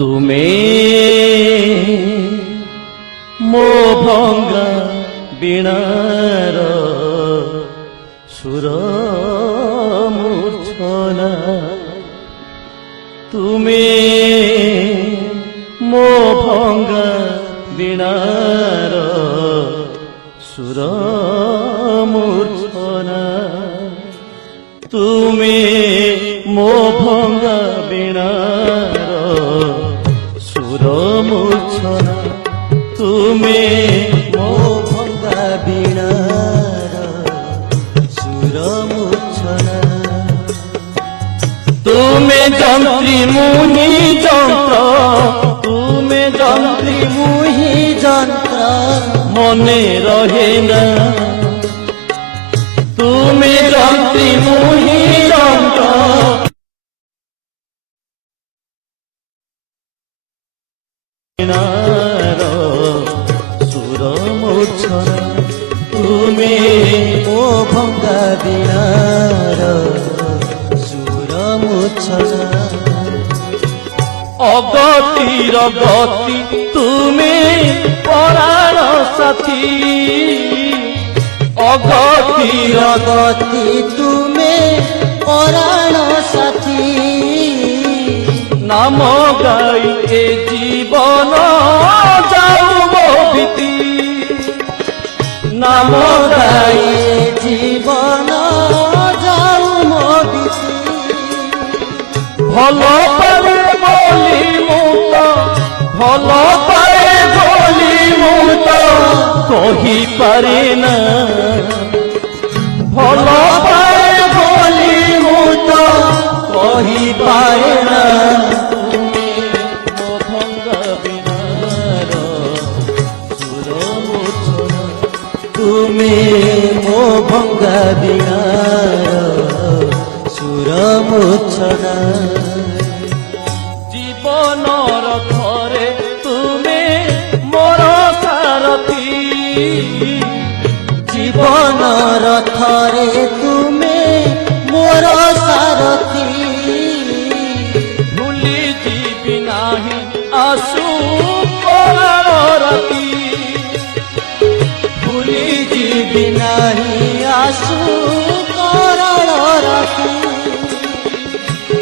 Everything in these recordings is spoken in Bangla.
तुमे मो भंगा बीणार सुर मूर्छना तुमे मो भंगा बीणार सुर मूर्छना तुमे मो भंगा बीणार सुर मूर्छना तुमे मो भंगा बीणार सुर मूर्छना तुमे जंत्री मुहि जंत्र तुमे जंत्री मुहि जंत्र मने रहे ना तुमे जंत्री मुहि जंत्र सुर मूर्छना तुमे ओ भंगा बीणार सुर मूर्छना अगतिर गति तुमे पराण साथी अगतिर गति तुमे पराण साथी नाम गाई ए जीवन जाऊ मो भीति नाम गाई जीवन जाऊ मो बीती भल पाए बोली मुत भल पाए बोली मुत कही पारे ना भल पाए बोली मुत कही पारे ना तुमे मो भंगा बीणार सुर मूर्छना जीवन रथरे तुमे मोर सारथी जीवन रथरे तुमे मोर सारथी भूली जीवी नाही आसु करार राती भूली जीवी नाही आसु करार राती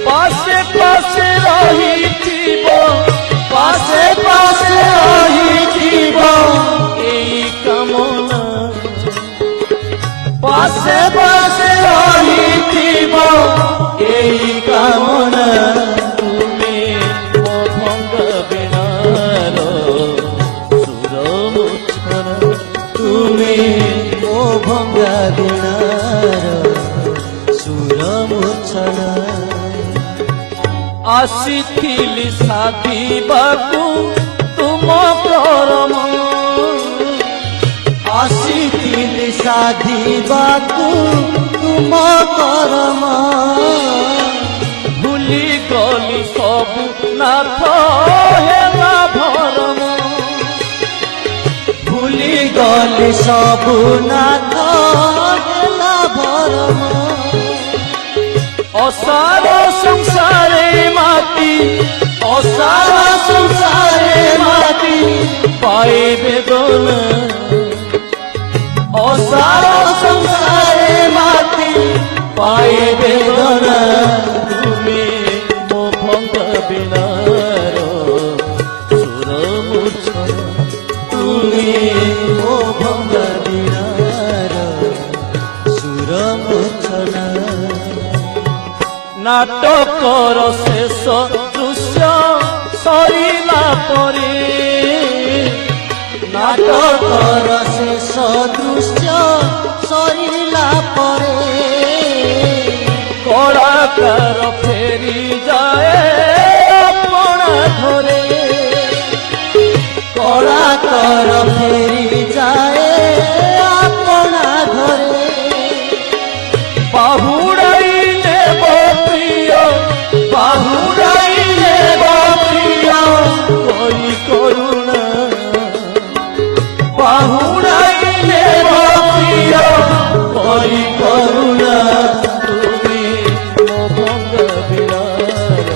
पासे पासे रहिथिब पासे पासे रहिथिब एई कामना पासे पासे रहिथिब एई कामना तुमे मो भंगा बीणार सुर मूर्छना तुमे मो भंगा बीणार सुर मूर्छना आसिथिली साधिबाकू तुम करम आसिथिली साधिबाकू तुम करम भूली गली सबु नाथ हेला भरम भूली गली सबु नाथ हेला भरम असार संसारे माटी असार संसारे माटी पाए बेदना असार संसारे माटी पाए बेदना तुमे मो भंगा बीणार सुर मूर्छना तुमे मो भंगा बीणार सुर मूर्छना नाटकर शेष दृश्य सरिला परे नाटकर शेष दृश्य सरिला परे कलाकार फेरी जाए अपना घरे कलाकार फेरी जाए अपना घरे बाहुड़ाई नेब प्रिय बाहुड़ाई नेब प्रिय करी करुणा बाहुड़ाई नेब प्रिय करी करुणा तुमे मो भंगा बीणार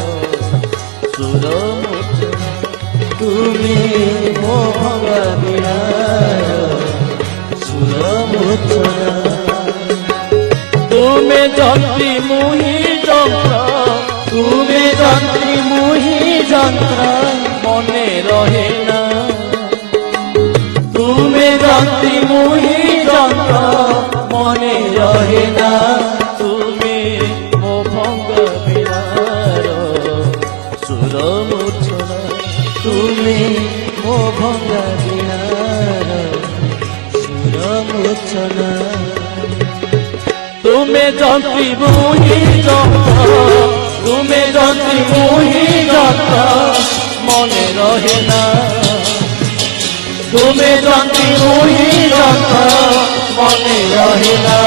যন্ত্রী মুহি যন্ত্র তুমি যন্ত্রী মুহি যন্ত্র মনে রহে না তুমি যন্ত্রী মুহি যন্ত্র মনে রহে না তুমি মো ভঙ্গ বিনার সুর মূর্ছনা তুমি মো ভঙ্গা বিনার সুর মূর্ছনা তুমি যন্ত্রী মুহি যন্ত্র তুমি যন্ত্রী মুহি যন্ত্র মনে রহে না তুমি যন্ত্রী মুহি যন্ত্র মনে রহে না